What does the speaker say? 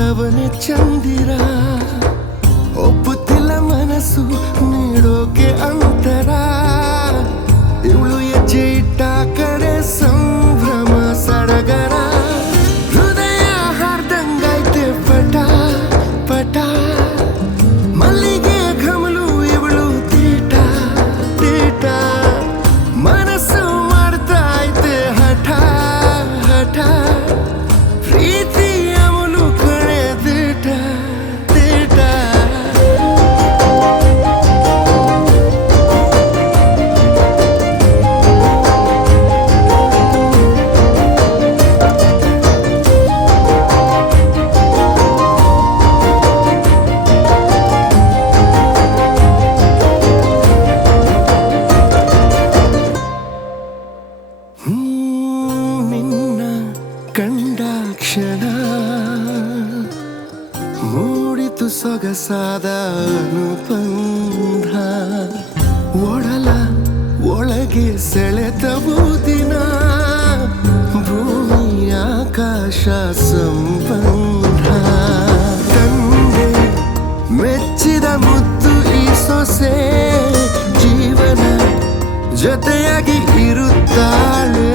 ತವನೆ ಚಂದಿರ ಒಪ್ಪುತ್ತಿಲ್ಲ ಮನಸ್ಸು ನೀಡೋಕೆ ಅಂತರ ಇವಳು ಹೆಜ್ಜೆ ಇಟ್ಟ ಕಡೆ ಸಂಭ್ರಮ ಸಡಗರ ಹೃದಯ ಹಾರ್ದಂಗೈತೆ ಪಟ ಪಟ ಮಲ್ಲಿಗೆ ಘಮಲು ಇವಳು ತೀಟ ತೀಟ ಮನಸ್ಸು ಮಾಡ್ತಾ ಐತೆ ಹಠ ಹಠ ಪ್ರೀತಿ ಅವಳು ಕಡೆ ತೀಟ ತೀಟ ನಿನ್ನ ಕಂಡಾಕ್ಷಣ ಮೂಡಿತು ಸೊಗಸಾದ ಅನುಬಂಧ ಒಳಗೆ ಸೆಳೆತವು ದಿನ ಭೂಮಿ ಆಕಾಶ ಸಂಬಂಧ ತಂದೆ ಮೆಚ್ಚಿದ ಮುತ್ತು ಈ ಸೊಸೆ ಜೀವನ ಜೊತೆಯಾಗಿ ಇರುತ್ತಾಳೆ